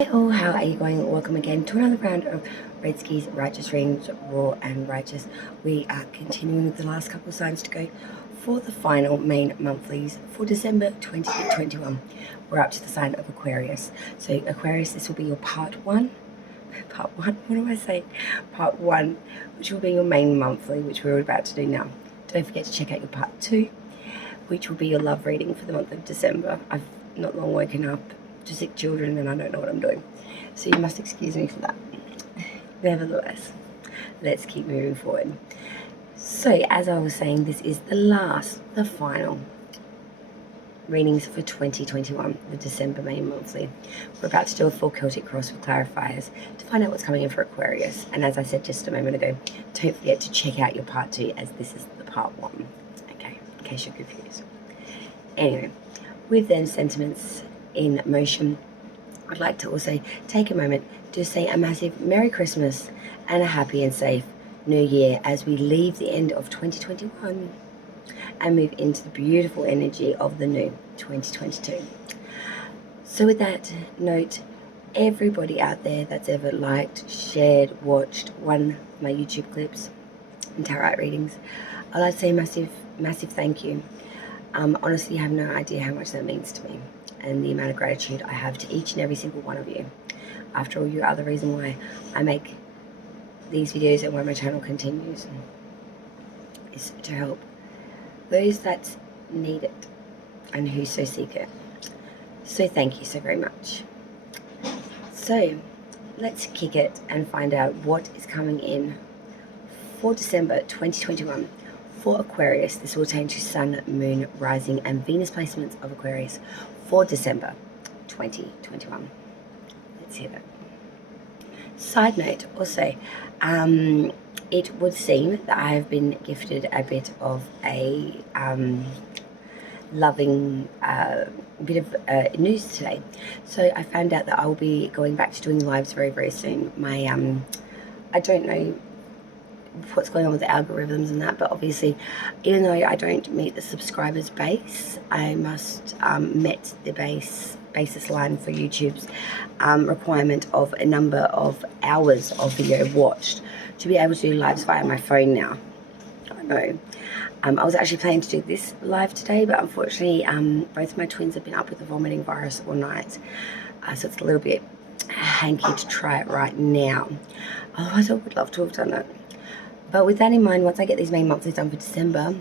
Hey all, how are you going? Welcome again to another round of Red Ski's Righteous Readings, Raw and Righteous. We are continuing with the last couple of signs to go for the final main monthlies for December 2021. We're up to the sign of Aquarius. So Aquarius, this will be your part one, what am I saying? Part one, which will be your main monthly, which we're about to do now. Don't forget to check out your part two, which will be your love reading for the month of December. I've not long woken up to sick children and I don't know what I'm doing, so you must excuse me for that. Nevertheless, let's keep moving forward. So as I was saying, this is the final readings for 2021, the December main monthly. We're about to do a full Celtic cross with clarifiers to find out what's coming in for Aquarius, and as I said just a moment ago, don't forget to check out your part two, as this is the part one, okay, in case you're confused. Anyway, with then sentiments in motion, I'd like to also take a moment to say a massive Merry Christmas and a happy and safe New Year as we leave the end of 2021 and move into the beautiful energy of the new 2022. So with that note, everybody out there that's ever liked, shared, watched one of my YouTube clips and tarot readings, I'd like to say a massive thank you. Honestly, you have no idea how much that means to me, and the amount of gratitude I have to each and every single one of you. After all, you are the reason why I make these videos and why my channel continues, is to help those that need it and who so seek it. So thank you so very much. So let's kick it and find out what is coming in for December 2021. For Aquarius, this will pertain to Sun, Moon, Rising and Venus placements of Aquarius for December 2021. Let's hear that. Side note also, it would seem that I have been gifted a bit of a loving bit of news today. So I found out that I will be going back to doing lives very soon. My I don't know what's going on with the algorithms and that, but obviously, even though I don't meet the subscribers base, I must met the basis line for YouTube's requirement of a number of hours of video watched to be able to do lives via my phone now. I know. I was actually planning to do this live today, but unfortunately both my twins have been up with the vomiting virus all night, so it's a little bit hanky to try it right now. Otherwise I would love to have done it. But with that in mind, once I get these main monthlies done for December,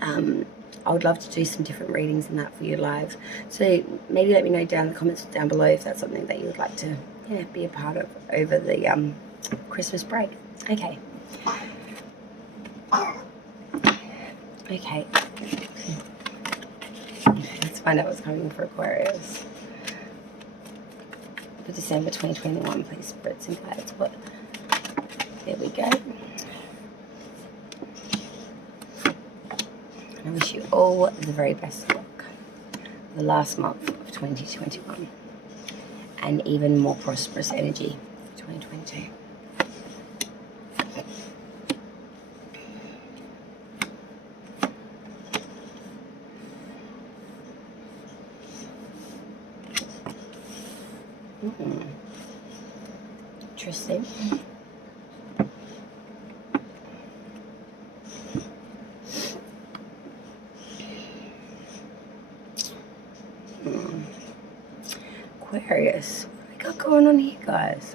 I would love to do some different readings and that for you live. So maybe let me know down in the comments down below if that's something that you would like to be a part of over the Christmas break. Okay. Okay. Let's find out what's coming for Aquarius for December 2021. Please spread some clouds. What? There we go. I wish you all the very best of luck for the last month of 2021 and even more prosperous energy for 2022. Interesting. Aquarius, what do we got going on here, guys?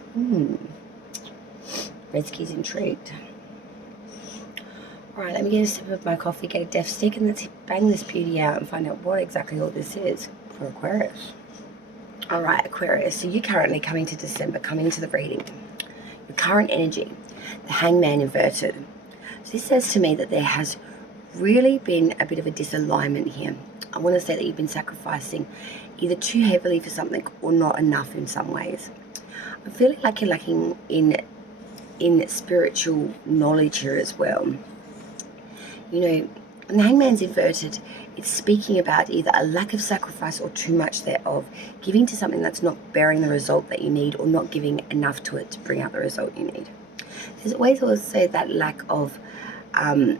Redski's intrigued. Alright, let me get a sip of my coffee, get a death stick, and let's bang this beauty out and find out what exactly all this is for Aquarius. Alright, Aquarius, so you're currently coming to December, coming to the reading. Your current energy, the Hangman inverted. So this says to me that there has really been a bit of a disalignment here. I want to say that you've been sacrificing either too heavily for something or not enough in some ways. I'm feeling like you're lacking in spiritual knowledge here as well. You know, when the Hangman's inverted, it's speaking about either a lack of sacrifice or too much thereof, giving to something that's not bearing the result that you need or not giving enough to it to bring out the result you need. There's always also that lack of, I don't know,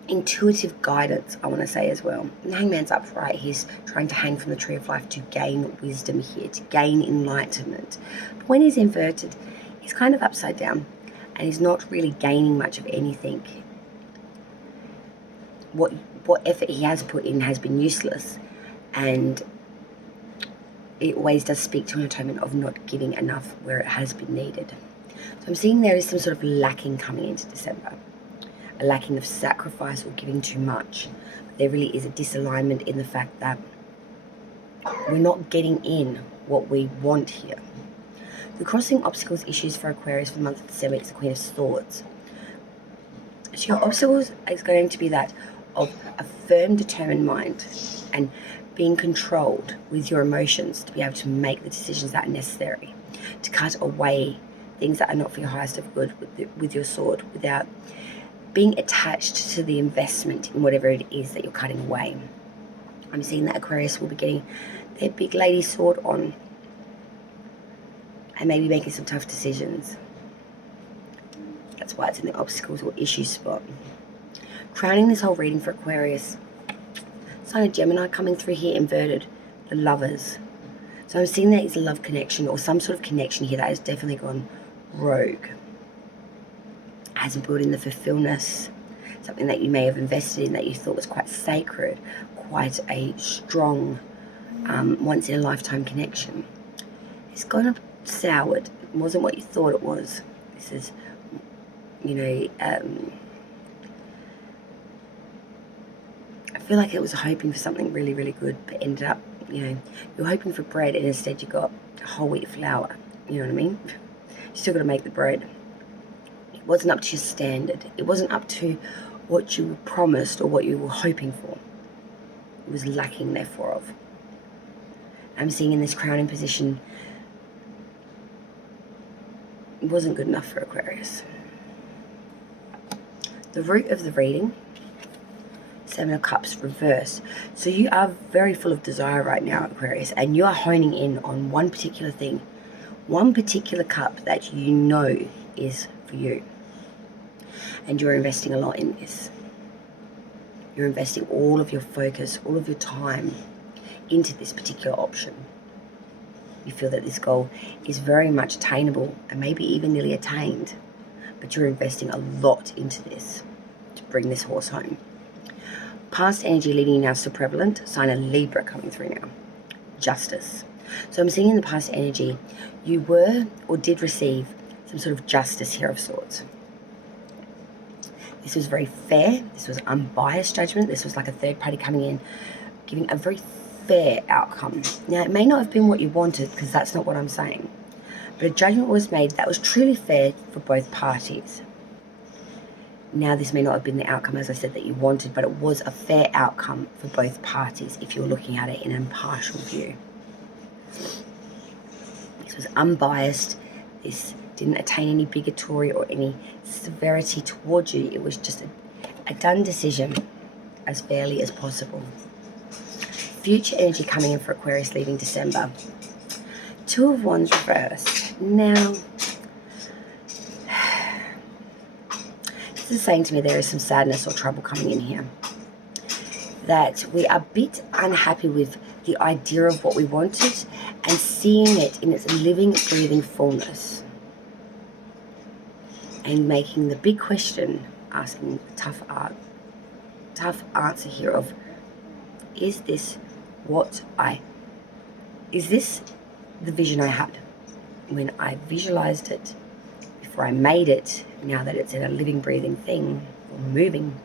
I don't know what the word is, but there's always also that lack of, I don't know what the word is, but there's always also that lack of, I don't know what the word is, but there's always also that lack of, I don't know what the word is, but there's always also that lack of, I don't know what the word is, but there's always also that lack of, intuitive guidance, I want to say as well. And the Hangman's upright. He's trying to hang from the tree of life to gain wisdom here, to gain enlightenment. But when he's inverted, he's kind of upside down and he's not really gaining much of anything. What effort he has put in has been useless, and it always does speak to an atonement of not giving enough where it has been needed. So I'm seeing there is some sort of lacking coming into December. A lacking of sacrifice or giving too much. There really is a disalignment in the fact that we're not getting in what we want here. The crossing obstacles issues for Aquarius for the month of December is the Queen of Swords. So your obstacles is going to be that of a firm, determined mind and being controlled with your emotions to be able to make the decisions that are necessary, to cut away things that are not for your highest of good with your sword, without being attached to the investment in whatever it is that you're cutting away. I'm seeing that Aquarius will be getting their big lady sword on and maybe making some tough decisions. That's why it's in the obstacles or issues spot. Crowning this whole reading for Aquarius, sign of Gemini coming through here inverted, the Lovers. So I'm seeing that is a love connection or some sort of connection here that has definitely gone rogue. Hasn't brought in the fulfillment, something that you may have invested in that you thought was quite sacred, quite a strong, once in a lifetime connection. It's gone up soured. It wasn't what you thought it was. This is, I feel like it was hoping for something really, really good, but ended up, you're hoping for bread and instead you got whole wheat flour. You know what I mean? You still got to make the bread. It wasn't up to your standard. It wasn't up to what you were promised or what you were hoping for. It was lacking, therefore, of. I'm seeing in this crowning position, it wasn't good enough for Aquarius. The root of the reading, Seven of Cups reverse. So you are very full of desire right now, Aquarius, and you are honing in on one particular thing, one particular cup that you know is for you. And you're investing a lot in this. You're investing all of your focus, all of your time into this particular option. You feel that this goal is very much attainable and maybe even nearly attained, but you're investing a lot into this to bring this horse home. Past energy leading you now still prevalent, sign of Libra coming through now. Justice. So I'm seeing in the past energy, you were or did receive some sort of justice here of sorts. This was very fair. This was unbiased judgment. This was like a third party coming in, giving a very fair outcome. Now, it may not have been what you wanted, because that's not what I'm saying. But a judgment was made that was truly fair for both parties. Now, this may not have been the outcome, as I said, that you wanted, but it was a fair outcome for both parties if you're looking at it in an impartial view. This was unbiased. This didn't attain any bigotry or any severity towards you. It was just a done decision as fairly as possible. Future energy coming in for Aquarius leaving December. Two of Wands reversed. Now, this is saying to me there is some sadness or trouble coming in here. That we are a bit unhappy with the idea of what we wanted and seeing it in its living, breathing fullness. And making the big question, asking the tough answer here of, is this the vision I had when I visualized it, before I made it, now that it's in a living, breathing thing, or moving?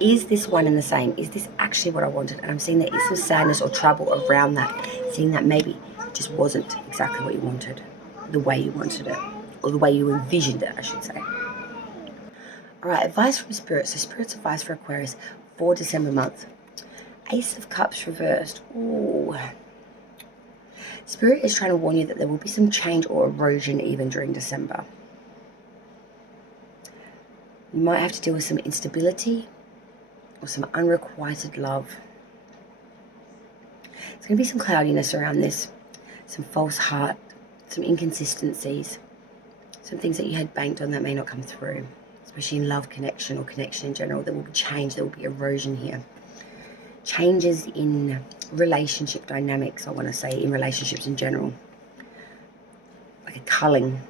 Is this one and the same? Is this actually what I wanted? And I'm seeing there is some sadness or trouble around that, seeing that maybe it just wasn't exactly what you wanted, the way you wanted it, or the way you envisioned it, I should say. All right, advice from Spirit. So Spirit's advice for Aquarius for December month. Ace of Cups reversed. Ooh. Spirit is trying to warn you that there will be some change or erosion even during December. You might have to deal with some instability or some unrequited love. There's going to be some cloudiness around this, some false heart, some inconsistencies, some things that you had banked on that may not come through, especially in love connection or connection in general. There will be change, there will be erosion here. Changes in relationship dynamics, I want to say, in relationships in general. Like a culling.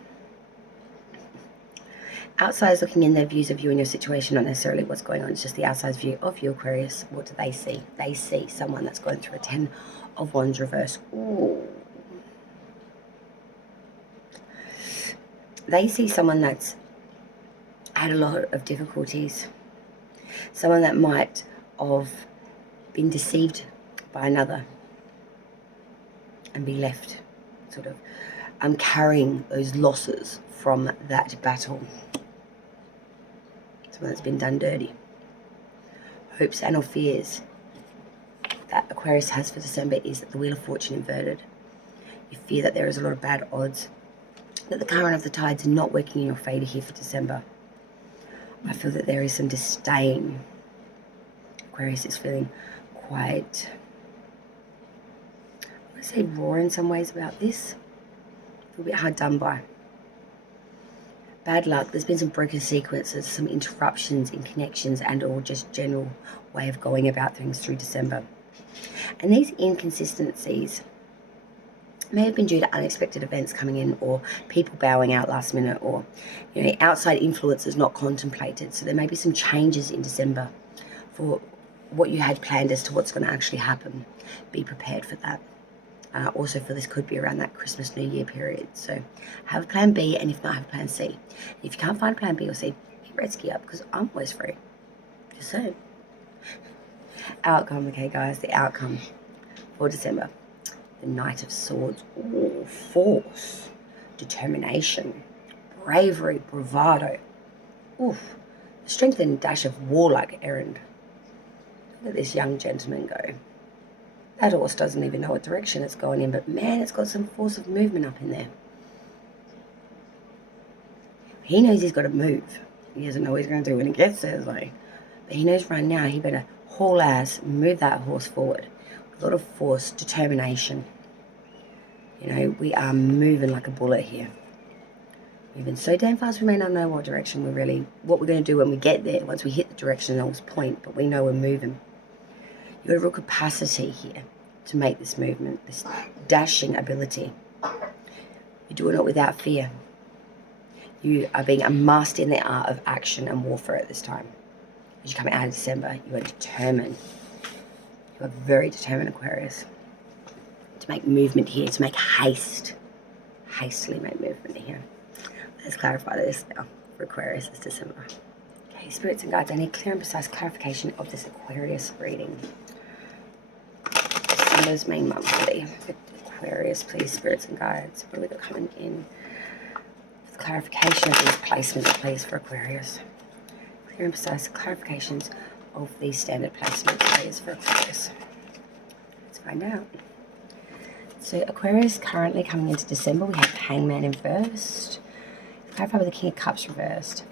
Outsiders looking in, their views of you and your situation, not necessarily what's going on. It's just the outsider's view of you, Aquarius. What do they see? They see someone that's going through a 10 of Wands reverse. Ooh. They see someone that's had a lot of difficulties. Someone that might have been deceived by another and be left sort of carrying those losses from that battle. Someone that's been done dirty. Hopes and or fears that Aquarius has for December is the Wheel of Fortune inverted. You fear that there is a lot of bad odds, that the current of the tides are not working in your favour here for December. I feel that there is some disdain. Aquarius is feeling quite, I want to say raw in some ways about this. A little bit hard done by. Bad luck. There's been some broken sequences, some interruptions in connections and or just general way of going about things through December. And these inconsistencies may have been due to unexpected events coming in, or people bowing out last minute, or outside influences not contemplated. So there may be some changes in December for what you had planned as to what's going to actually happen. Be prepared for that. Also for this could be around that Christmas New Year period. So have a plan B, and if not, have a plan C. If you can't find a plan B or C, hit Redsky up, because I'm always free. Just saying. Outcome, okay guys, the outcome for December. The Knight of Swords. Ooh, force, determination, bravery, bravado. Oof, strength and dash of warlike errand. Look at this young gentleman go. That horse doesn't even know what direction it's going in, but man, it's got some force of movement up in there. He knows he's got to move. He doesn't know what he's going to do when he gets there, though. But he knows right now he better haul ass, move that horse forward. A lot of force, determination. We are moving like a bullet here. Moving so damn fast we may not know what direction what we're going to do when we get there, once we hit the direction and almost point, but we know we're moving. You've got a real capacity here to make this movement, this dashing ability. You're doing it without fear. You are being a master in the art of action and warfare at this time. As you're coming out of December, you are determined. You are very determined, Aquarius, to make movement here, to make haste. Hastily make movement here. Let's clarify this now for Aquarius this December. Okay, spirits and guides, I need clear and precise clarification of this Aquarius reading. December's main monthly for Aquarius, please, spirits and guides. What have we got coming in? For clarification of these placements, please, for Aquarius. Clear and precise clarifications of these standard placements, please, for Aquarius. Let's find out. So Aquarius currently coming into December, we have Hangman inversed. Clarify with the King of Cups reversed.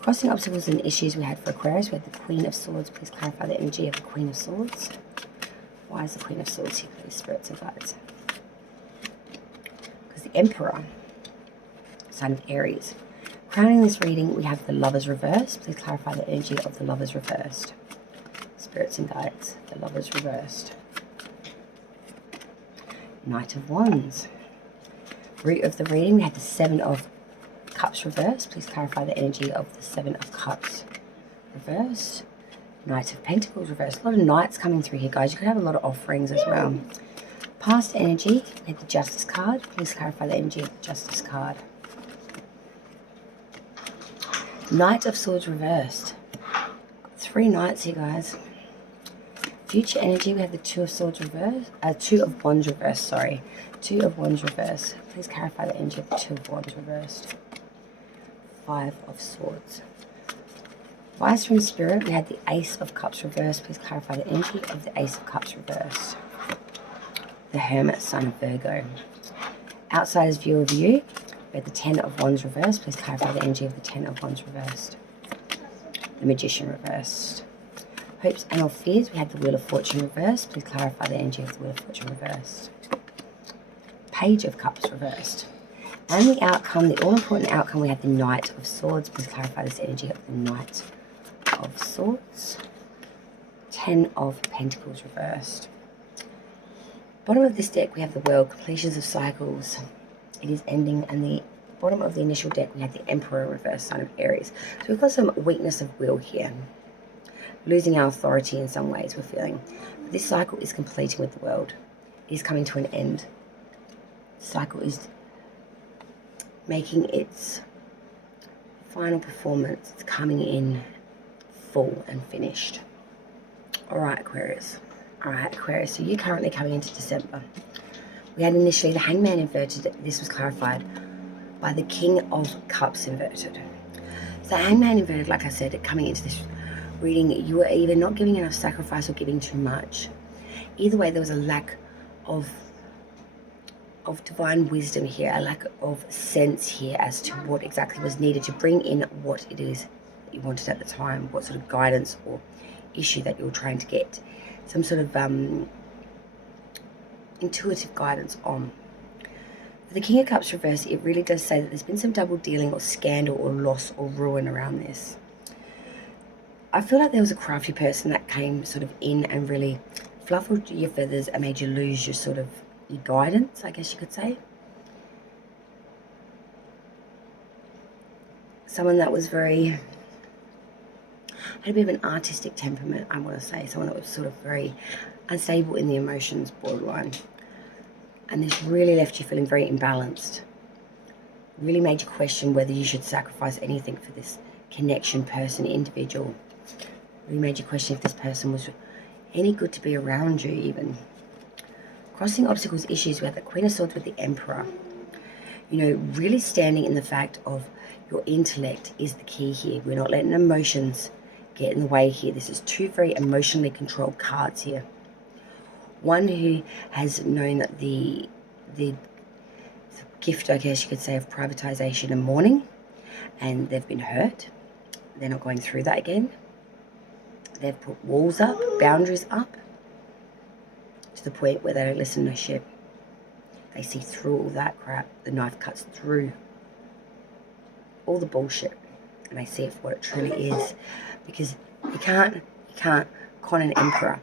Crossing obstacles and issues we had for Aquarius, we had the Queen of Swords. Please clarify the energy of the Queen of Swords. Why is the Queen of Swords here, please, spirits and guides? Because the Emperor, sign of Aries. Crowning this reading, we have the Lovers reversed. Please clarify the energy of the Lovers reversed. Spirits and guides, the Lovers reversed. Knight of Wands. Root of the reading, we had the Seven of Cups reversed. Please clarify the energy of the Seven of Cups reversed. Knight of Pentacles reversed. A lot of knights coming through here, guys. You could have a lot of offerings as well. Past energy, we had the Justice card. Please clarify the energy of the Justice card. Knight of Swords reversed. 3 knights here, guys. Future energy, we have the Two of Swords reversed. Two of Wands reversed, sorry. Two of Wands reversed. Please clarify the energy of the Two of Wands reversed. 5 of Swords. Vice from Spirit, we had the Ace of Cups reversed. Please clarify the energy of the Ace of Cups reversed. The Hermit, sign of Virgo. Outsider's view of you, we had the 10 of Wands reversed. Please clarify the energy of the 10 of Wands reversed. The Magician reversed. Hopes and or fears, we had the Wheel of Fortune reversed. Please clarify the energy of the Wheel of Fortune reversed. Page of Cups reversed. And the outcome, the all-important outcome, we have the Knight of Swords. Please clarify this energy of the Knight of Swords. 10 of Pentacles reversed. Bottom of this deck, we have the World, completions of cycles. It is ending. And the bottom of the initial deck, we have the Emperor reversed, sign of Aries. So we've got some weakness of will here. Losing our authority in some ways, we're feeling. But this cycle is completing with the World. It is coming to an end. The cycle is making its final performance. It's coming in full and finished. Alright, Aquarius. Alright, Aquarius. So you're currently coming into December. We had initially the Hangman inverted. This was clarified by the King of Cups inverted. So Hangman inverted, like I said, coming into this reading, you were either not giving enough sacrifice or giving too much. Either way, there was a lack of divine wisdom here, a lack of sense here as to what exactly was needed to bring in what it is that you wanted at the time, what sort of guidance or issue that you were trying to get some sort of intuitive guidance on. For the King of Cups reverse, it really does say that there's been some double dealing or scandal or loss or ruin around this. I feel like there was a crafty person that came sort of in and really fluffed your feathers and made you lose your sort of your guidance, I guess you could say. Someone that was had a bit of an artistic temperament, I want to say. Someone that was sort of very unstable in the emotions, borderline. And this really left you feeling very imbalanced. Really made you question whether you should sacrifice anything for this connection, person, individual. Really made you question if this person was any good to be around you even. Crossing obstacles, issues, we have the Queen of Swords with the Emperor. You know, really standing in the fact of your intellect is the key here. We're not letting emotions get in the way here. This is two very emotionally controlled cards here. One who has known that the gift, I guess you could say, of privatization and mourning, and they've been hurt. They're not going through that again. They've put walls up, boundaries up, to the point where they don't listen to shit. They see through all that crap. The knife cuts through all the bullshit, and they see it for what it truly is. Because you can't con an emperor.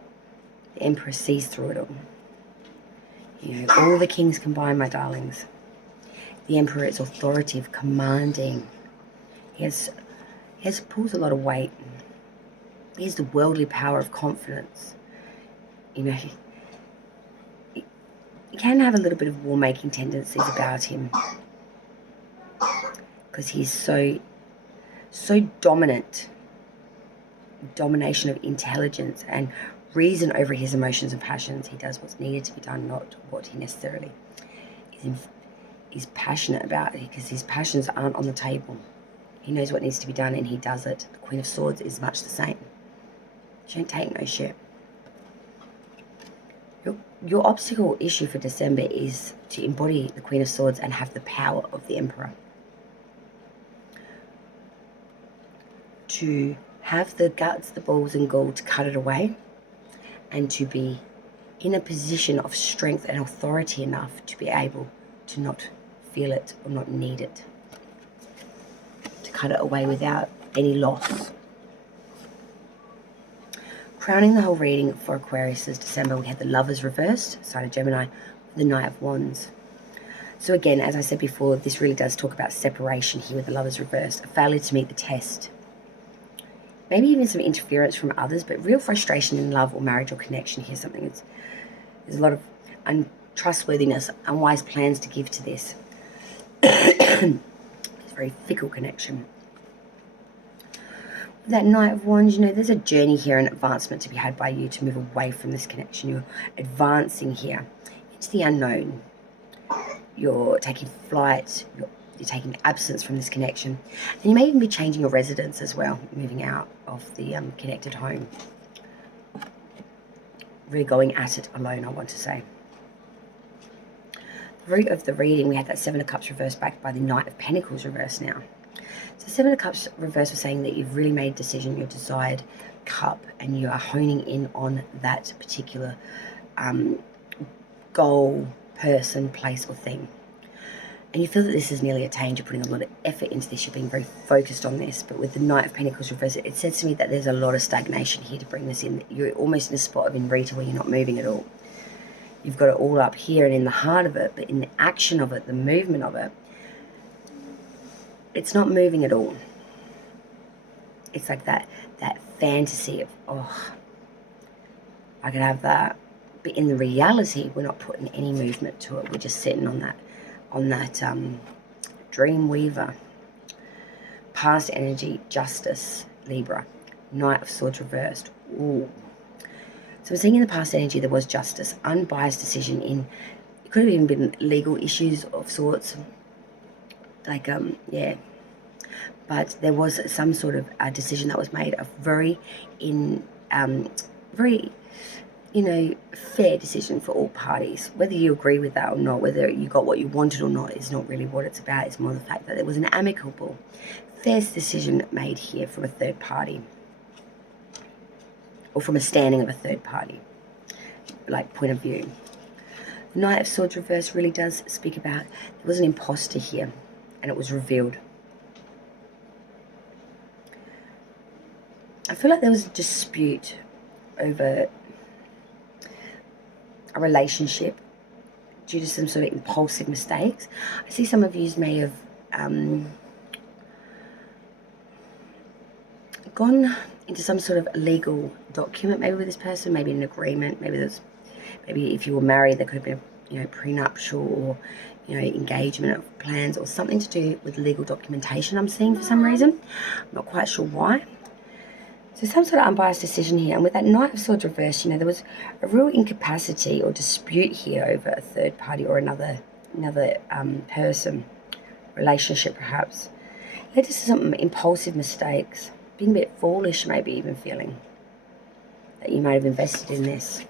The emperor sees through it all. You know, all the kings combined, my darlings. The emperor is authoritative, commanding. He pulls a lot of weight. He has the worldly power of confidence. You know, he can have a little bit of war-making tendencies about him, because he's so dominant. Domination of intelligence and reason over his emotions and passions. He does what's needed to be done, not what he necessarily is passionate about, because his passions aren't on the table. He knows what needs to be done and he does it. The Queen of Swords is much the same. She don't take no shit. Your obstacle issue for December is to embody the Queen of Swords and have the power of the Emperor. To have the guts, the balls and gall to cut it away, and to be in a position of strength and authority enough to be able to not feel it or not need it. To cut it away without any loss. Crowning the whole reading for Aquarius this December, we had the Lovers reversed, sign of Gemini, the Knight of Wands. So again, as I said before, this really does talk about separation here with the Lovers reversed, a failure to meet the test. Maybe even some interference from others, but real frustration in love or marriage or connection here. There's a lot of untrustworthiness, unwise plans to give to this. It's a very fickle connection. That Knight of Wands, you know, there's a journey here, an advancement to be had by you to move away from this connection. You're advancing here into the unknown. You're taking flight. You're taking absence from this connection. And you may even be changing your residence as well, moving out of the connected home. Really going at it alone, I want to say. The root of the reading, we had that Seven of Cups reversed back by the Knight of Pentacles reversed now. So Seven of Cups reverse was saying that you've really made a decision, your desired cup, and you are honing in on that particular goal, person, place or thing. And you feel that this is nearly attained. You're putting a lot of effort into this. You're being very focused on this. But with the Knight of Pentacles reversed, it says to me that there's a lot of stagnation here to bring this in. You're almost in a spot of in Rita where you're not moving at all. You've got it all up here and in the heart of it, but in the action of it, the movement of it, it's not moving at all. It's like that fantasy of, oh, I could have that. But in the reality, we're not putting any movement to it. We're just sitting on that dream weaver. Past energy, justice, Libra. Knight of Swords reversed. Ooh. So we're seeing in the past energy there was justice, unbiased decision in, it could have even been legal issues of sorts. Like, yeah. But there was some sort of decision that was made, a very, fair decision for all parties. Whether you agree with that or not, whether you got what you wanted or not, is not really what it's about. It's more the fact that there was an amicable, fair decision made here from a third party. Or from a standing of a third party, like, point of view. The Knight of Swords reverse really does speak about, there was an imposter here, and it was revealed. I feel like there was a dispute over a relationship due to some sort of impulsive mistakes. I see some of you may have gone into some sort of legal document, maybe with this person, maybe an agreement, maybe if you were married, there could have been prenuptial or engagement plans or something to do with legal documentation. I'm seeing for some reason, I'm not quite sure why. So some sort of unbiased decision here, and with that Knight of Swords reverse, there was a real incapacity or dispute here over a third party or another person, relationship perhaps. Led to some impulsive mistakes. Being a bit foolish, maybe even feeling that you might have invested in this.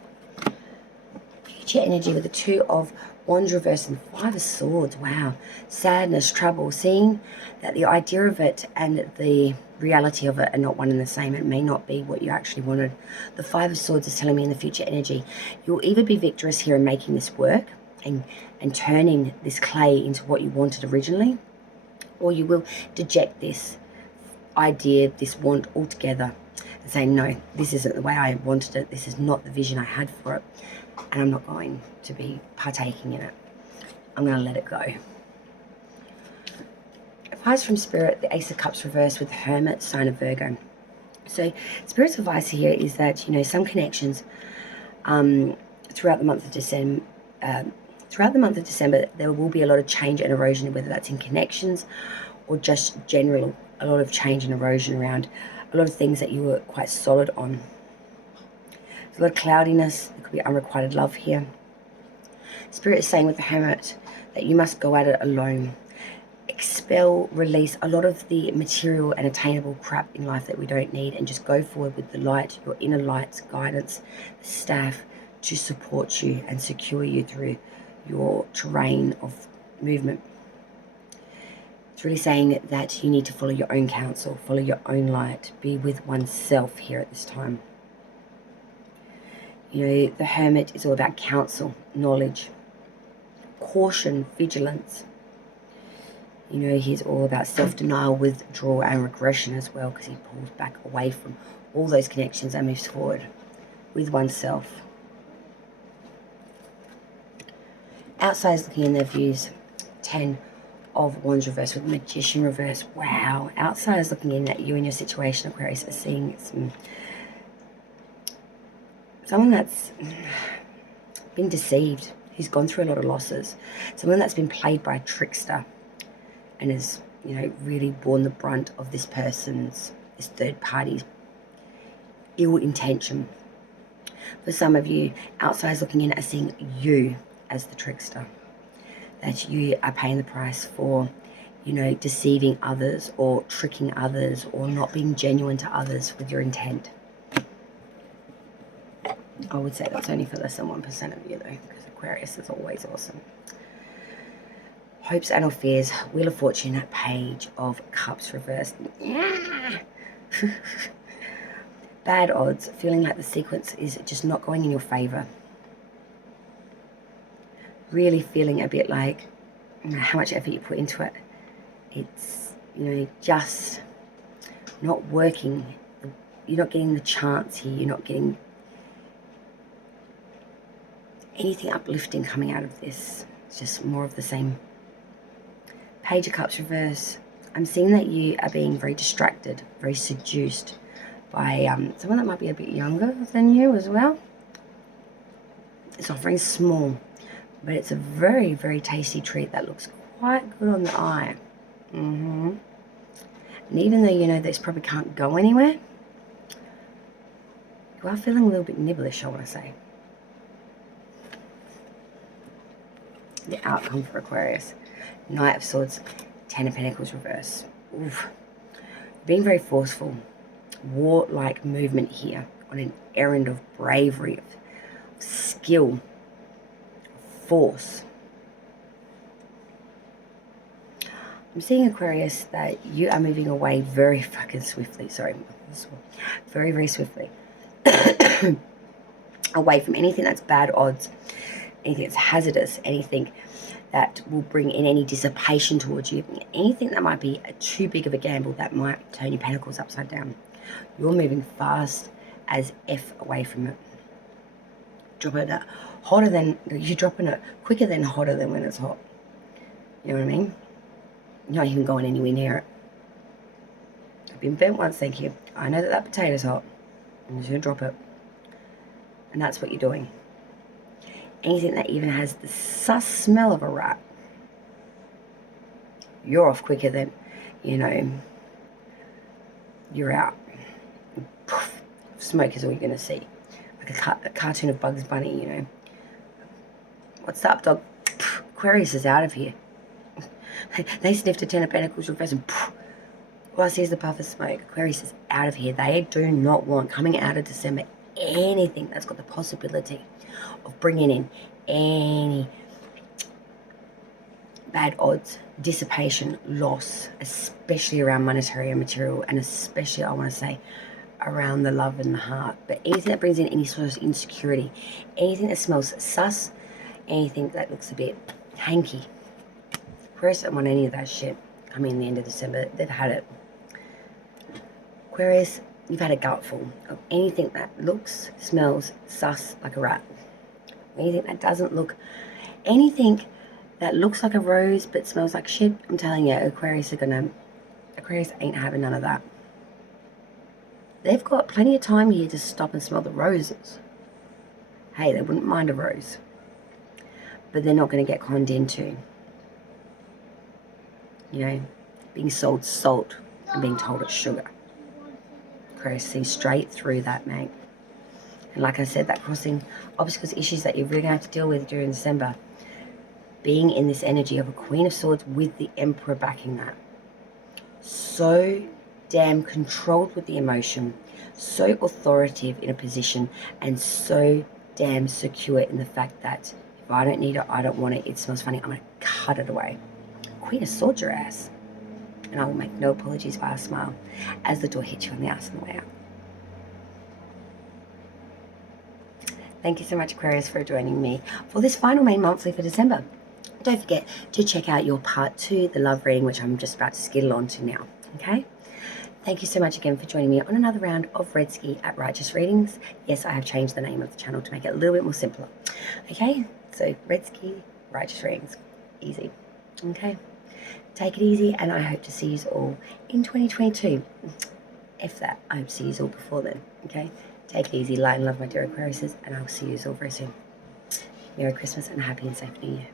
Future energy with the Two of Wands reversed and Five of Swords. Wow. Sadness, trouble. Seeing that the idea of it and the reality of it are not one and the same. It may not be what you actually wanted. The Five of Swords is telling me in the future energy, you'll either be victorious here in making this work and turning this clay into what you wanted originally, or you will deject this idea, this want altogether, and say, no, this isn't the way I wanted it, this is not the vision I had for it, and I'm not going to be partaking in it. I'm going to let it go. Advice from Spirit, the Ace of Cups reversed with the Hermit, sign of Virgo. So Spirit's advice here is that, some connections throughout the month of December, there will be a lot of change and erosion, whether that's in connections or just general, a lot of change and erosion around a lot of things that you were quite solid on. There's a lot of cloudiness. There could be unrequited love here. Spirit is saying with the Hermit that you must go at it alone. Expel, release a lot of the material and attainable crap in life that we don't need, and just go forward with the light, your inner light's guidance, the staff to support you and secure you through your terrain of movement. It's really saying that you need to follow your own counsel, follow your own light, be with oneself here at this time. The Hermit is all about counsel, knowledge, caution, vigilance. He's all about self-denial, withdrawal and regression as well, because he pulls back away from all those connections and moves forward with oneself. Outsiders looking in their views, 10 of Wands reverse with Magician reverse. Wow. Outsiders looking in at you and your situation, Aquarius, are seeing someone that's been deceived, who's gone through a lot of losses, someone that's been played by a trickster and has, really borne the brunt of this third party's ill intention. For some of you, outsiders looking in are seeing you as the trickster, that you are paying the price for, deceiving others or tricking others or not being genuine to others with your intent. I would say that's only for less than 1% of you, though, because Aquarius is always awesome. Hopes and or fears, Wheel of Fortune, Page of Cups reversed. Yeah. Bad odds, feeling like the sequence is just not going in your favor. Really feeling a bit like how much effort you put into it, it's, just not working. You're not getting the chance here. You're not getting anything uplifting coming out of this. It's just more of the same. Page of Cups reverse. I'm seeing that you are being very distracted, very seduced by someone that might be a bit younger than you as well. It's offering small, but it's a very, very tasty treat that looks quite good on the eye. And even though you know this probably can't go anywhere, you are feeling a little bit nibblish, I want to say. The outcome for Aquarius. Knight of Swords, Ten of Pentacles reverse. Oof. Being very forceful. War-like movement here on an errand of bravery, of skill, of force. I'm seeing, Aquarius, that you are moving away very fucking swiftly. Sorry. Very, very swiftly. Away from anything that's bad odds, anything that's hazardous, anything that will bring in any dissipation towards you, anything that might be too big of a gamble that might turn your pentacles upside down. You're moving fast as F away from it. Dropping it hotter than, you're dropping it quicker than hotter than when it's hot. You know what I mean? You're not even going anywhere near it. I've been burnt once, thank you. I know that that potato's hot. I'm just going to drop it. And that's what you're doing. Anything that even has the sus smell of a rat, you're off quicker than, you're out. Poof, smoke is all you're going to see. Like a cartoon of Bugs Bunny, What's up, dog? Poof, Aquarius is out of here. They sniffed a Ten of Pentacles reverse and poof, all I see is the puff of smoke. Aquarius is out of here. They do not want, coming out of December, anything that's got the possibility of bringing in any bad odds, dissipation, loss, especially around monetary and material, and especially, I want to say, around the love and the heart. But anything that brings in any sort of insecurity, anything that smells sus, anything that looks a bit hanky. Aquarius don't want any of that shit coming in the end of December. They've had it. Aquarius, you've had a gutful of anything that looks, smells sus like a rat. Anything that doesn't look, anything that looks like a rose but smells like shit. I'm telling you, Aquarius ain't having none of that. They've got plenty of time here to stop and smell the roses. Hey, they wouldn't mind a rose. But they're not going to get conned into, being sold salt and being told it's sugar. Aquarius sees straight through that, mate. And like I said, that crossing obstacles, issues that you're really going to have to deal with during December. Being in this energy of a Queen of Swords with the Emperor backing that. So damn controlled with the emotion. So authoritative in a position. And so damn secure in the fact that if I don't need it, I don't want it, it smells funny, I'm going to cut it away. Queen of Swords your ass. And I will make no apologies by a smile as the door hits you on the ass on the way out. Thank you so much, Aquarius, for joining me for this final main monthly for December. Don't forget to check out your part 2, the love reading, which I'm just about to skittle on to now, okay? Thank you so much again for joining me on another round of Red Ski at Righteous Readings. Yes, I have changed the name of the channel to make it a little bit more simpler, okay? So, Red Ski, Righteous Readings, easy, okay? Take it easy, and I hope to see you all in 2022. If that, I hope to see you all before then, okay? Take it easy, light and love, my dear Aquariuses, and I'll see you all very soon. Merry Christmas and a happy and safe New Year.